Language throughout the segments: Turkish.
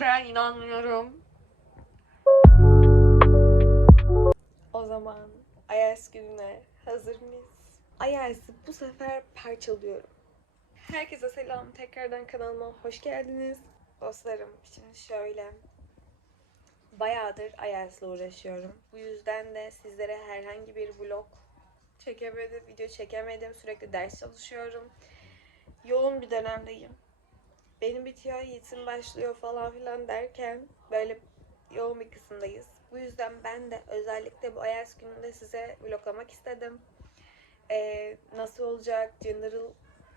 Ben inanmıyorum. O zaman IELTS gününe hazır mıyız? IELTS'i bu sefer parçalıyorum. Herkese selam. Tekrardan kanalıma hoş geldiniz. Dostlarım şimdi şöyle. Bayağıdır IELTS'le uğraşıyorum. Bu yüzden de sizlere herhangi bir vlog çekemedim, video çekemedim. Sürekli ders çalışıyorum. Yoğun bir dönemdeyim. Benim bitiyor, Yiğit'in başlıyor falan filan derken böyle yoğun bir kısımdayız. Bu yüzden ben de özellikle bu IELTS gününde size vloglamak istedim. Ee, nasıl olacak? General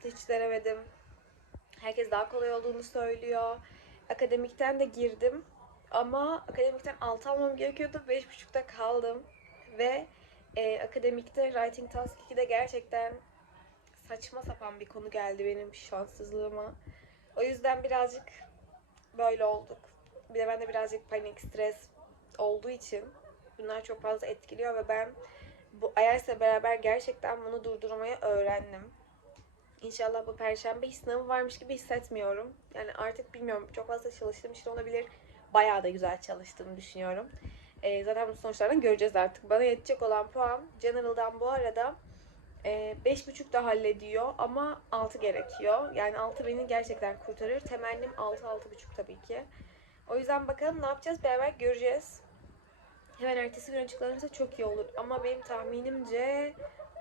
hiç denemedim. Herkes daha kolay olduğunu söylüyor. Akademikten de girdim. Ama akademikten 6 almam gerekiyordu. 5.5'ta kaldım. Ve e, akademikte Writing Task 2'de gerçekten saçma sapan bir konu geldi benim şanssızlığıma. O yüzden birazcık böyle olduk. Bir de bende birazcık panik, stres olduğu için bunlar çok fazla etkiliyor ve ben bu IELTS'le beraber gerçekten bunu durdurmayı öğrendim. İnşallah bu perşembe hiç sınavım varmış gibi hissetmiyorum. Yani artık bilmiyorum çok fazla çalıştığım için olabilir. Bayağı da güzel çalıştığımı düşünüyorum. Ee, zaten bu sonuçlardan göreceğiz artık. Bana yetecek olan puan General'dan bu arada e, 5.5 da hallediyor ama 6 gerekiyor. Yani 6 beni gerçekten kurtarır. Temennim 6-6.5 tabii ki. O yüzden bakalım ne yapacağız beraber göreceğiz. Hemen ertesi gün açıklanırsa çok iyi olur. Ama benim tahminimce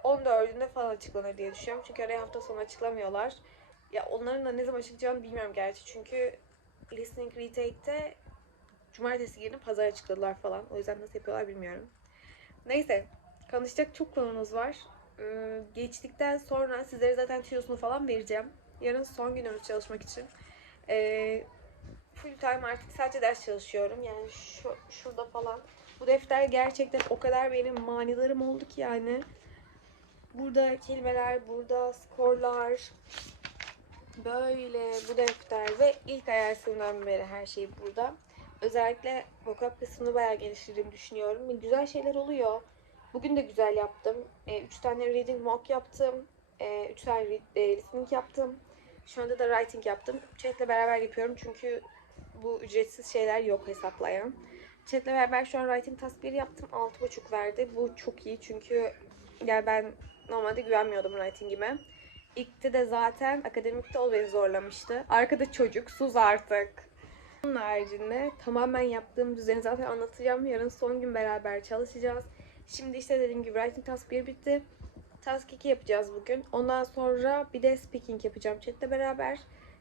14'ünde falan açıklanır diye düşünüyorum. Çünkü araya hafta sonu açıklamıyorlar. Ya onların da ne zaman açıklayacağını bilmiyorum gerçi. Çünkü listening retake'te cumartesi yerine pazar açıkladılar falan. O yüzden nasıl yapıyorlar bilmiyorum. Neyse. Konuşacak çok konumuz var. Ee, geçtikten sonra sizlere zaten tüyosunu falan vereceğim. Yarın son günümüz çalışmak için. Ee, full time artık sadece ders çalışıyorum. Yani şu, şurada falan. Bu defter gerçekten o kadar benim manilarım oldu ki yani. Burada kelimeler, burada skorlar. Böyle bu defter ve ilk ayarlarından beri her şey burada. Özellikle vokab kısmını bayağı geliştirdiğimi düşünüyorum. Güzel şeyler oluyor. Bugün de güzel yaptım. 3 tane reading mock yaptım. 3 tane read, e, listening yaptım. Şu anda da writing yaptım. Chat'le beraber yapıyorum çünkü bu ücretsiz şeyler yok hesaplayan. Chat'le beraber şu an writing task 1 yaptım. 6.5 verdi. Bu çok iyi çünkü yani ben normalde güvenmiyordum writing'ime. İlkte de zaten akademikte o beni zorlamıştı. Arkada çocuk sus artık. Onun haricinde tamamen yaptığım düzeni zaten anlatacağım. Yarın son gün beraber çalışacağız. Şimdi işte dediğim gibi writing task 1 bitti. Task 2 yapacağız bugün. Ondan sonra bir de speaking yapacağım chatle beraber.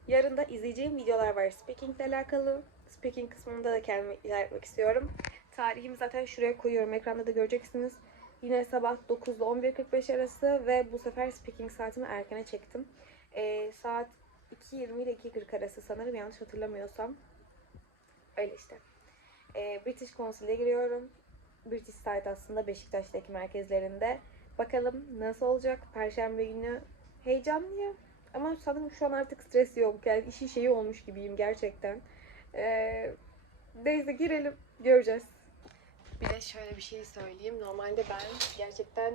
Yarın da izleyeceğim videolar var speaking ile alakalı. Speaking kısmında da kendimi ilerletmek istiyorum. Tarihimi zaten şuraya koyuyorum. Ekranda da göreceksiniz. Yine sabah 9 ile 11.45 arası ve bu sefer speaking saatimi erkene çektim. Ee, saat 2.20 ile 2.40 arası sanırım yanlış hatırlamıyorsam. Öyle işte. Ee, British Council'e giriyorum. British Site aslında Beşiktaş'taki merkezlerinde. Bakalım nasıl olacak Perşembe günü. Heyecanlıyım. Ama sanırım şu an artık stres yok. Yani işi şeyi olmuş gibiyim gerçekten. Ee, neyse girelim. Göreceğiz. Bir de şöyle bir şey söyleyeyim. Normalde ben gerçekten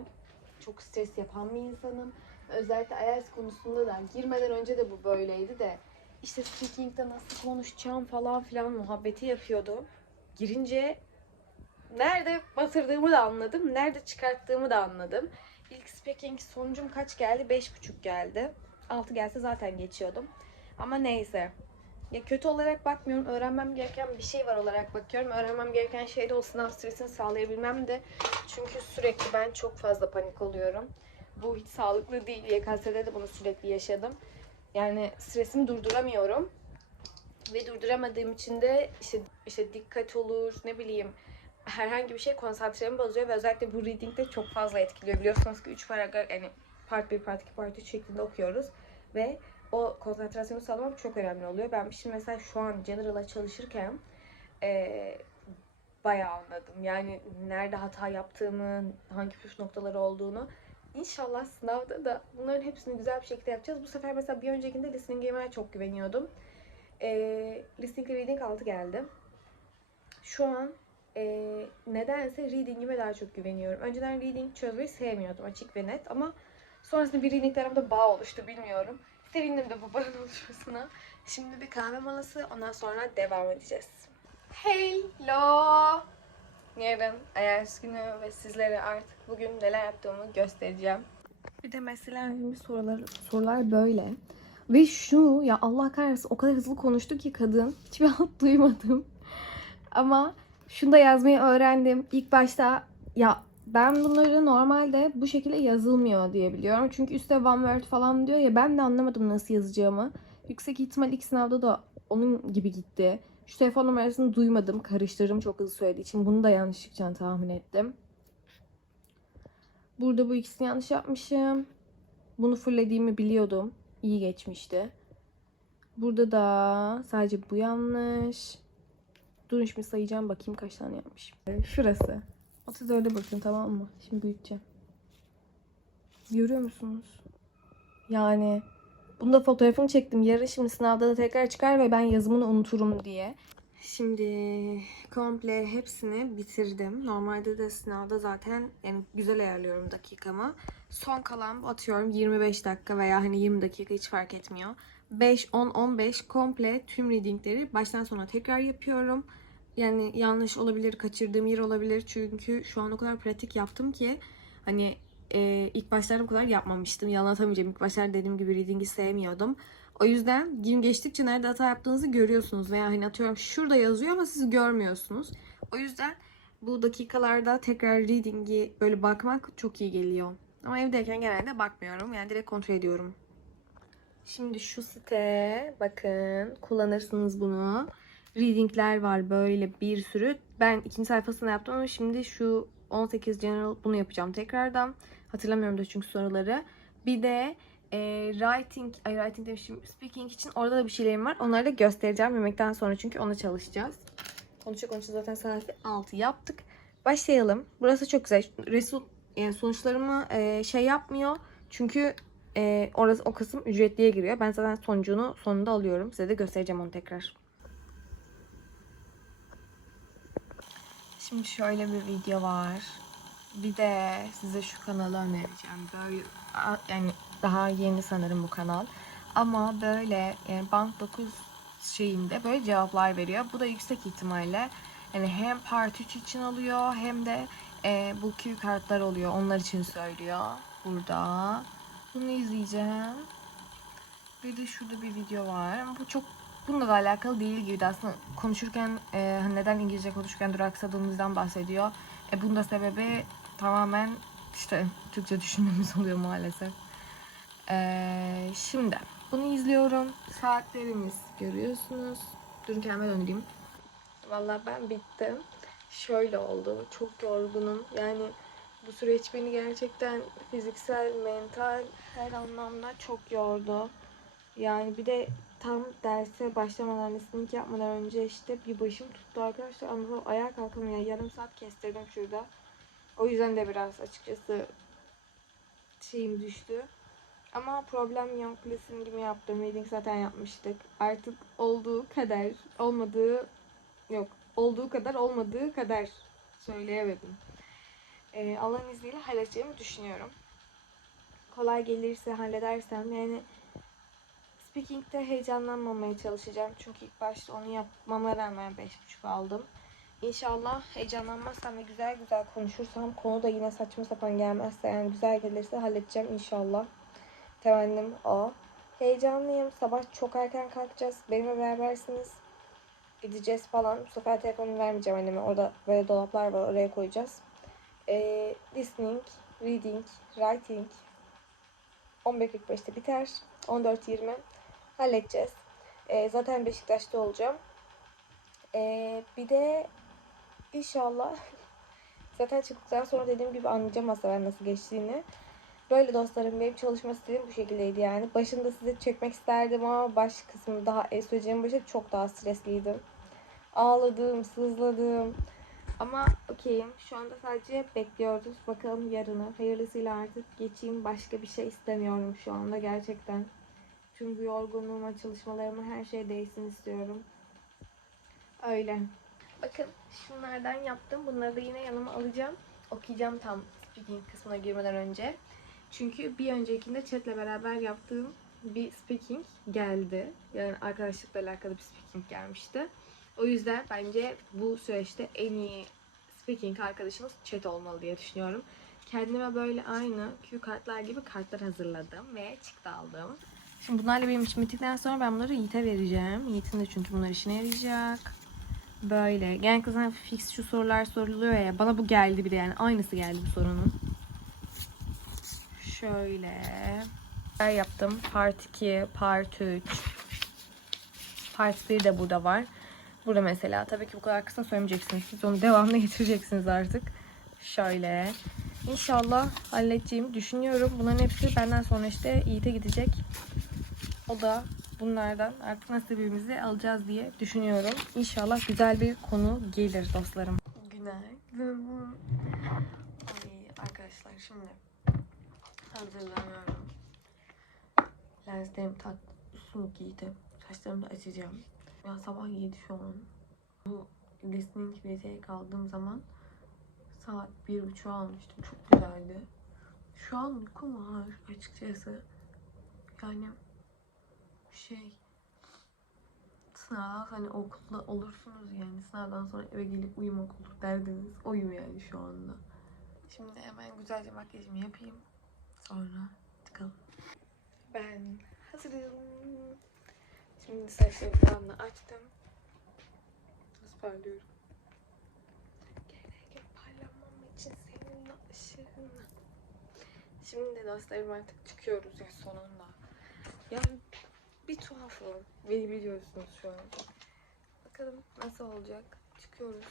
çok stres yapan bir insanım. Özellikle IELTS konusunda da girmeden önce de bu böyleydi de işte speaking'de nasıl konuşacağım falan filan muhabbeti yapıyordu. Girince nerede batırdığımı da anladım. Nerede çıkarttığımı da anladım. İlk speaking sonucum kaç geldi? 5.5 geldi. 6 gelse zaten geçiyordum. Ama neyse. Ya kötü olarak bakmıyorum. Öğrenmem gereken bir şey var olarak bakıyorum. Öğrenmem gereken şey de o sınav stresini sağlayabilmem de. Çünkü sürekli ben çok fazla panik oluyorum. Bu hiç sağlıklı değil. YKS'de de bunu sürekli yaşadım. Yani stresimi durduramıyorum. Ve durduramadığım için de işte, işte dikkat olur, ne bileyim herhangi bir şey konsantremi bozuyor ve özellikle bu reading'de çok fazla etkiliyor. Biliyorsunuz ki 3 paragraf yani part 1, part 2, part 3 şeklinde okuyoruz ve o konsantrasyonu sağlamak çok önemli oluyor. Ben şimdi mesela şu an General'a çalışırken eee bayağı anladım. Yani nerede hata yaptığımı, hangi püf noktaları olduğunu. İnşallah sınavda da bunların hepsini güzel bir şekilde yapacağız. Bu sefer mesela bir öncekinde listening'ime çok güveniyordum. Eee listening reading 6 geldi. Şu an eee, nedense reading'ime daha çok güveniyorum. Önceden reading çözmeyi sevmiyordum açık ve net ama sonrasında bir reading aramda bağ oluştu bilmiyorum. Sevindim de bu barın oluşmasına. Şimdi bir kahve molası ondan sonra devam edeceğiz. Hello! Yarın Ayers günü ve sizlere artık bugün neler yaptığımı göstereceğim. Bir de mesela şimdi sorular, sorular böyle. Ve şu ya Allah kahretsin o kadar hızlı konuştu ki kadın. Hiçbir alt duymadım. Ama şunu da yazmayı öğrendim. İlk başta ya ben bunları normalde bu şekilde yazılmıyor diye biliyorum. Çünkü üstte one word falan diyor ya ben de anlamadım nasıl yazacağımı. Yüksek ihtimal ilk sınavda da onun gibi gitti. Şu telefon numarasını duymadım. Karıştırdım çok hızlı söylediği için. Bunu da yanlışlıkla tahmin ettim. Burada bu ikisini yanlış yapmışım. Bunu fullediğimi biliyordum. İyi geçmişti. Burada da sadece bu yanlış. Durun şimdi sayacağım bakayım kaç tane yapmışım. Şurası. 34'e bakın tamam mı? Şimdi büyüteceğim. Görüyor musunuz? Yani bunda fotoğrafını çektim. Yarın şimdi sınavda da tekrar çıkar ve ben yazımını unuturum diye. Şimdi komple hepsini bitirdim. Normalde de sınavda zaten yani güzel ayarlıyorum dakikamı. Son kalan atıyorum 25 dakika veya hani 20 dakika hiç fark etmiyor. 5, 10, 15 komple tüm readingleri baştan sona tekrar yapıyorum. Yani yanlış olabilir, kaçırdığım yer olabilir. Çünkü şu an o kadar pratik yaptım ki hani e, ilk başlarda bu kadar yapmamıştım. Yalan atamayacağım. İlk başlarda dediğim gibi reading'i sevmiyordum. O yüzden gün geçtikçe nerede hata yaptığınızı görüyorsunuz. Veya hani atıyorum şurada yazıyor ama siz görmüyorsunuz. O yüzden bu dakikalarda tekrar reading'i böyle bakmak çok iyi geliyor. Ama evdeyken genelde bakmıyorum. Yani direkt kontrol ediyorum. Şimdi şu site bakın kullanırsınız bunu. Reading'ler var böyle bir sürü. Ben ikinci sayfasını yaptım ama şimdi şu 18 General bunu yapacağım tekrardan. Hatırlamıyorum da çünkü soruları. Bir de e, writing, ay writing demişim, speaking için orada da bir şeylerim var. Onları da göstereceğim yemekten sonra çünkü ona çalışacağız. Konuşa konuşa zaten saati 6 yaptık. Başlayalım. Burası çok güzel. Resul yani sonuçlarımı e, şey yapmıyor. Çünkü e, orası o kısım ücretliye giriyor. Ben zaten sonucunu sonunda alıyorum. Size de göstereceğim onu tekrar. Şimdi şöyle bir video var. Bir de size şu kanalı önereceğim. Böyle yani daha yeni sanırım bu kanal. Ama böyle yani Bank 9 şeyinde böyle cevaplar veriyor. Bu da yüksek ihtimalle yani hem Part 3 için oluyor hem de e, bu Q kartlar oluyor. Onlar için söylüyor burada. Bunu izleyeceğim. Bir de şurada bir video var. Bu çok bununla da alakalı değil gibi de aslında konuşurken e, hani neden İngilizce konuşurken duraksadığımızdan bahsediyor. E, bunun da sebebi tamamen işte Türkçe düşünmemiz oluyor maalesef. E, şimdi bunu izliyorum. Saatlerimiz görüyorsunuz. Durun kendime döndüreyim. Vallahi ben bittim. Şöyle oldu. Çok yorgunum. Yani bu süreç beni gerçekten fiziksel, mental her anlamda çok yordu. Yani bir de tam derse başlamadan, listening yapmadan önce işte bir başım tuttu arkadaşlar. Ama ayağa kalkamıyor. Yarım saat kestirdim şurada. O yüzden de biraz açıkçası şeyim düştü. Ama problem yok. Listening'imi yaptım. Reading zaten yapmıştık. Artık olduğu kadar olmadığı yok. Olduğu kadar olmadığı kadar söyleyemedim. Ee, Allah'ın izniyle halledeceğimi düşünüyorum. Kolay gelirse halledersem yani Speaking'de heyecanlanmamaya çalışacağım. Çünkü ilk başta onu yapmama rağmen 5.5 aldım. İnşallah heyecanlanmazsam ve güzel güzel konuşursam konu da yine saçma sapan gelmezse yani güzel gelirse halledeceğim inşallah. Temennim o. Heyecanlıyım. Sabah çok erken kalkacağız. Benimle berabersiniz. Gideceğiz falan. Bu sefer telefonumu vermeyeceğim anneme. Orada böyle dolaplar var. Oraya koyacağız. Ee, listening, reading, writing 11.45'te biter. 14.20 halledeceğiz. Ee, zaten Beşiktaş'ta olacağım. Ee, bir de inşallah zaten çıktıktan sonra dediğim gibi anlayacağım aslında nasıl geçtiğini. Böyle dostlarım benim çalışma stilim bu şekildeydi yani. Başında size çekmek isterdim ama baş kısmı daha e, söyleyeceğim başı çok daha stresliydim. Ağladım, sızladım. Ama okeyim. Şu anda sadece bekliyoruz. Bakalım yarını. Hayırlısıyla artık geçeyim. Başka bir şey istemiyorum şu anda gerçekten. Tüm bu yorgunluğuma, çalışmalarıma her şey değsin istiyorum. Öyle. Bakın şunlardan yaptım. Bunları da yine yanıma alacağım. Okuyacağım tam speaking kısmına girmeden önce. Çünkü bir öncekinde chatle beraber yaptığım bir speaking geldi. Yani arkadaşlıkla alakalı bir speaking gelmişti. O yüzden bence bu süreçte en iyi speaking arkadaşımız chat olmalı diye düşünüyorum. Kendime böyle aynı Q kartlar gibi kartlar hazırladım ve çıktı aldım. Şimdi bunlarla benim işim bittikten sonra ben bunları Yiğit'e vereceğim. Yiğit'in de çünkü bunlar işine yarayacak. Böyle. Genellikle zaten fix şu sorular soruluyor ya. Bana bu geldi bir de yani. Aynısı geldi bu sorunun. Şöyle. Ben yaptım. Part 2, Part 3. Part 1 de burada var. Burada mesela. Tabii ki bu kadar kısa söylemeyeceksiniz. Siz onu devamlı getireceksiniz artık. Şöyle. İnşallah halledeceğimi düşünüyorum. Bunların hepsi benden sonra işte Yiğit'e gidecek. O da bunlardan artık nasibimizi alacağız diye düşünüyorum. İnşallah güzel bir konu gelir dostlarım. Günaydın. Ay arkadaşlar şimdi hazırlanıyorum. Lenslerim tatlısını giydim. Saçlarımı da açacağım. Ya sabah 7 şu an. Bu listening vizeye kaldığım zaman saat bir buçuk almıştım. Çok güzeldi. Şu an uykum var açıkçası. Yani şey sınav hani okulda olursunuz yani sınavdan sonra eve gelip uyumak olur derdiniz oyum yani şu anda. Şimdi hemen güzelce makyajımı yapayım. Sonra çıkalım. Ben hazırım. Şimdi saçlarımı falan da açtım. Nasıl parlıyorum? Gerek parlamam için seninle ışığınla. Şimdi dostlarım artık çıkıyoruz ya sonunda. Yani bir tuhafım. Beni biliyorsunuz şu an. Bakalım nasıl olacak. Çıkıyoruz.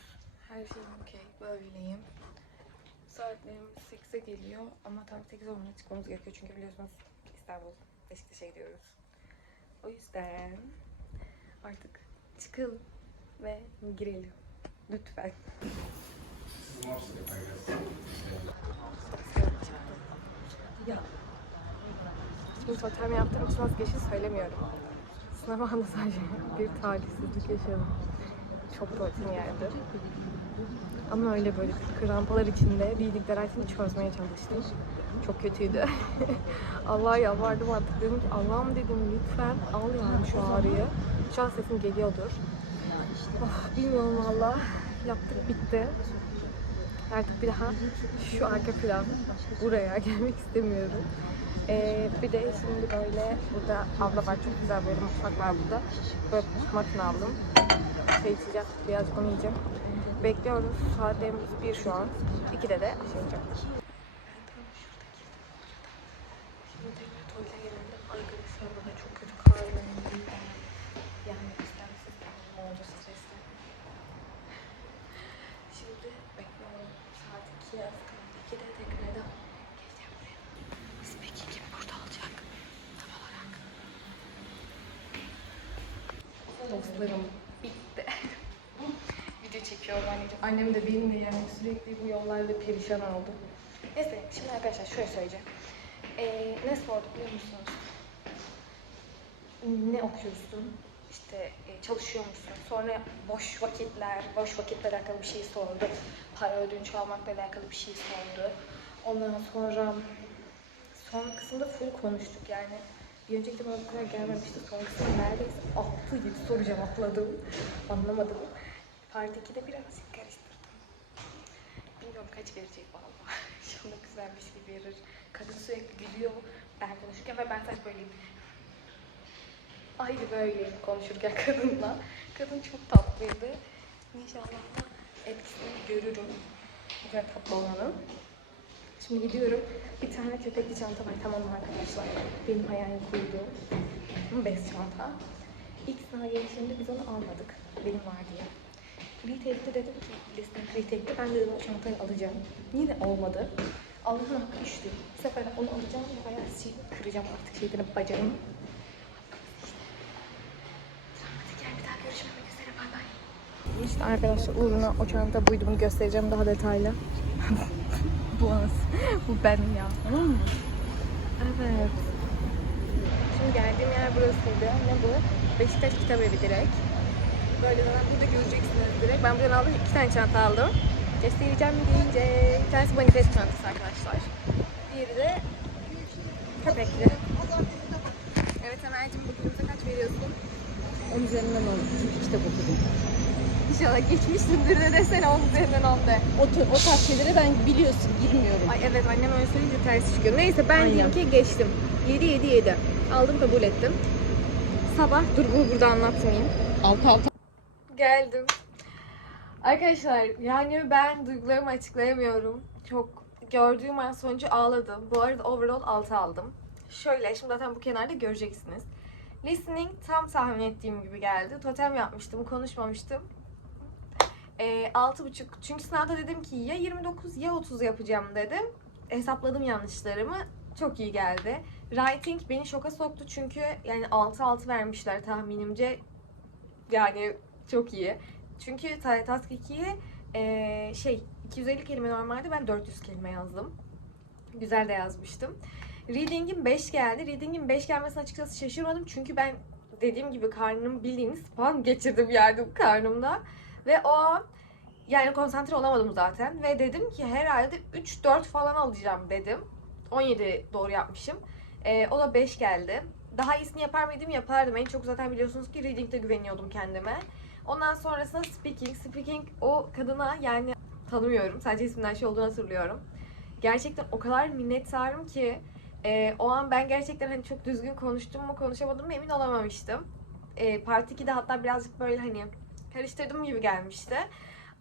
Her şey okey. Böyleyim. Saatlerim 8'e geliyor ama tam 8 olmadan çıkmamız gerekiyor. Çünkü biliyorsunuz İstanbul, Beşiktaş'a gidiyoruz. O yüzden artık çıkalım ve girelim. Lütfen. Ya. Şimdi totem yaptığım için az geçi söylemiyorum. Sınav anında sadece bir talihsizlik yaşadım. Çok tuvaletim geldi. Ama öyle böyle krampalar içinde bildik dersini çözmeye çalıştım. Çok kötüydü. Allah'a yalvardım artık dedim ki Allah'ım dedim lütfen al yani şu ağrıyı. Şu an sesim geliyordur. Of, bilmiyorum valla. Yaptık bitti. Artık bir daha şu arka plan buraya gelmek istemiyorum. Ee, bir de şimdi böyle burada abla var çok güzel böyle mutfak var burada. Böyle makine aldım. Şey içeceğim biraz onu yiyeceğim. Bekliyoruz. Saatlerimiz bir şu an. İkide de şey olacak. Arkadaşlar bana çok kötü karnım. Yani istemsiz ne oldu stresli. Şimdi bekliyorum. Saat 2'ye az. 2'de kim burada olacak? Tam olarak. Dostlarım bitti. Video çekiyorum anneciğim. Annem de benimle yani sürekli bu yollarda perişan oldu. Neyse şimdi arkadaşlar şöyle söyleyeceğim. Ee, ne sorduk biliyor musunuz? Ne okuyorsun? İşte e, çalışıyor musun? Sonra boş vakitler, boş vakitle alakalı bir şey sordu. Para ödünç almakla alakalı bir şey sordu. Ondan sonra son kısımda full konuştuk yani. Bir önceki de bana bu kadar gelmemişti. Son kısımda neredeyse 6-7 soru cevapladım. Anlamadım. Part 2'de birazcık karıştırdım. Bilmiyorum kaç verecek valla. İnşallah güzel bir şey verir. Kadın sürekli gülüyor ben konuşurken ve ben sadece böyleyim. Aynı böyle konuşurken kadınla. Kadın çok tatlıydı. İnşallah da etkisini görürüm. Bu kadar tatlı olanın. Şimdi gidiyorum. Bir tane köpekli çanta var tamam arkadaşlar? Benim hayal kurduğum bez çanta. İlk sınav gelişinde biz onu almadık. Benim var diye. Retail'de dedim ki listening retail'de ben dedim o çantayı alacağım. Yine olmadı. Allah'ın hakkı düştü. Bu sefer onu alacağım ve bayağı şey kıracağım artık şeylerin bay. İşte arkadaşlar uğruna o çanta buydu bunu göstereceğim daha detaylı. bu az. Bu ben ya. Tamam mı? Evet. Şimdi geldiğim yer burasıydı. Ne bu? Beşiktaş Kitap Evi direkt. Böyle zaten burada göreceksiniz direkt. Ben buradan aldım. iki tane çanta aldım. Göstereceğim deyince. Bir tanesi manifest çantası arkadaşlar. Diğeri de köpekli. Mert'cim bugünümüze kaç veriyorsun? 10 üzerinden 10. Çünkü kitap okudum. İnşallah geçmişsindir de desene 10 üzerinden 10 de. O, o tarz şeylere ben biliyorsun girmiyorum. Ay evet annem öyle söyleyince ters çıkıyor. Neyse ben Aynen. diyeyim ki geçtim. 7 7 7. Aldım kabul ettim. Sabah durumu burada anlatmayayım. 6 6 Geldim. Arkadaşlar yani ben duygularımı açıklayamıyorum. Çok gördüğüm an sonucu ağladım. Bu arada overall 6 aldım. Şöyle şimdi zaten bu kenarda göreceksiniz. Listening tam tahmin ettiğim gibi geldi. Totem yapmıştım, konuşmamıştım. Ee, 6.5 çünkü sınavda dedim ki ya 29 ya 30 yapacağım dedim. Hesapladım yanlışlarımı. Çok iyi geldi. Writing beni şoka soktu çünkü yani 6-6 vermişler tahminimce. Yani çok iyi. Çünkü ta- Task 2'ye eee, şey 250 kelime normalde ben 400 kelime yazdım. Güzel de yazmıştım. Reading'in 5 geldi. Reading'in 5 gelmesine açıkçası şaşırmadım. Çünkü ben dediğim gibi karnım bildiğiniz spam geçirdim yardım karnımda. Ve o an yani konsantre olamadım zaten. Ve dedim ki herhalde 3-4 falan alacağım dedim. 17 doğru yapmışım. Eee, o da 5 geldi. Daha iyisini yapar mıydım? Yapardım. En çok zaten biliyorsunuz ki reading'de güveniyordum kendime. Ondan sonrasında speaking. Speaking o kadına yani tanımıyorum. Sadece isminden şey olduğunu hatırlıyorum. Gerçekten o kadar minnettarım ki e, o an ben gerçekten hani çok düzgün konuştum mu konuşamadım mı emin olamamıştım. E, part 2'de hatta birazcık böyle hani karıştırdım gibi gelmişti.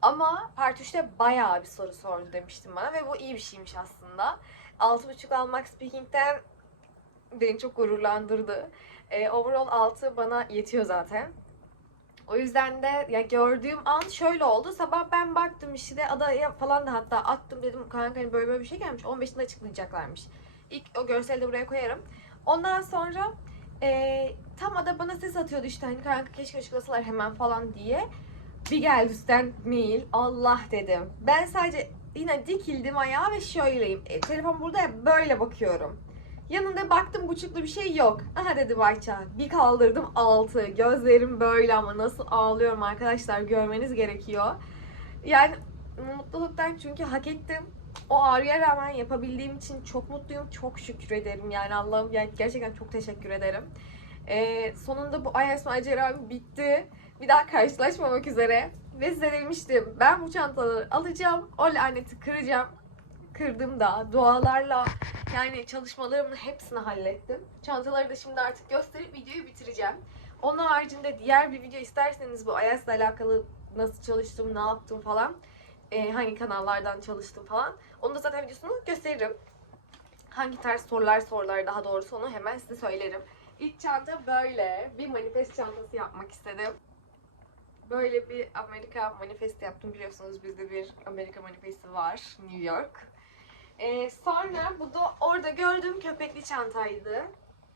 Ama part 3'te bayağı bir soru sordu demiştim bana ve bu iyi bir şeymiş aslında. 6.5 almak speaking'den beni çok gururlandırdı. E, overall 6 bana yetiyor zaten. O yüzden de ya gördüğüm an şöyle oldu. Sabah ben baktım işte adaya falan da hatta attım dedim kanka hani böyle böyle bir şey gelmiş. 15'inde açıklayacaklarmış. İlk o görseli de buraya koyarım. Ondan sonra e, tam ada bana ses atıyordu işte hani kanka keşke açıklasalar hemen falan diye. Bir geldi üstten mail. Allah dedim. Ben sadece yine dikildim ayağa ve şöyleyim. E, telefon burada ya böyle bakıyorum. Yanında baktım buçuklu bir şey yok. Aha dedi Bayça. Bir kaldırdım altı. Gözlerim böyle ama nasıl ağlıyorum arkadaşlar görmeniz gerekiyor. Yani mutluluktan çünkü hak ettim. O ağrıya rağmen yapabildiğim için çok mutluyum. Çok şükür ederim. Yani Allah'ım yani gerçekten çok teşekkür ederim. Ee, sonunda bu IELTS maceram bitti. Bir daha karşılaşmamak üzere. Ve size demiştim ben bu çantaları alacağım. O laneti kıracağım. Kırdım da dualarla yani çalışmalarımın hepsini hallettim. Çantaları da şimdi artık gösterip videoyu bitireceğim. Onun haricinde diğer bir video isterseniz bu ile alakalı nasıl çalıştım, ne yaptım falan. E, hangi kanallardan çalıştım falan. Onu da zaten videosunu gösteririm. Hangi tarz sorular sorular daha doğrusu onu hemen size söylerim. İlk çanta böyle. Bir manifest çantası yapmak istedim. Böyle bir Amerika manifesti yaptım. Biliyorsunuz bizde bir Amerika manifesti var. New York. Ee, sonra bu da orada gördüğüm köpekli çantaydı.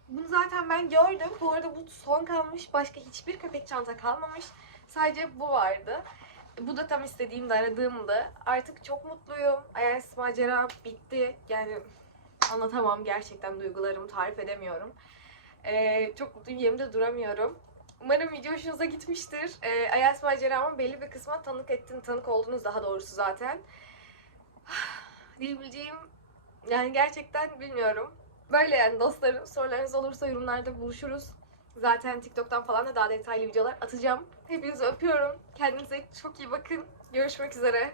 Bunu zaten ben gördüm. Bu arada bu son kalmış. Başka hiçbir köpek çanta kalmamış. Sadece bu vardı. Bu da tam istediğimde, aradığımdı. Artık çok mutluyum. IELTS macera bitti. Yani anlatamam gerçekten duygularımı tarif edemiyorum. Ee, çok mutluyum. Yerimde duramıyorum. Umarım video hoşunuza gitmiştir. Ee, IELTS maceramın belli bir kısmına tanık ettin, tanık oldunuz daha doğrusu zaten. Diyebileceğim yani gerçekten bilmiyorum. Böyle yani dostlarım sorularınız olursa yorumlarda buluşuruz. Zaten TikTok'tan falan da daha detaylı videolar atacağım. Hepinizi öpüyorum. Kendinize çok iyi bakın. Görüşmek üzere.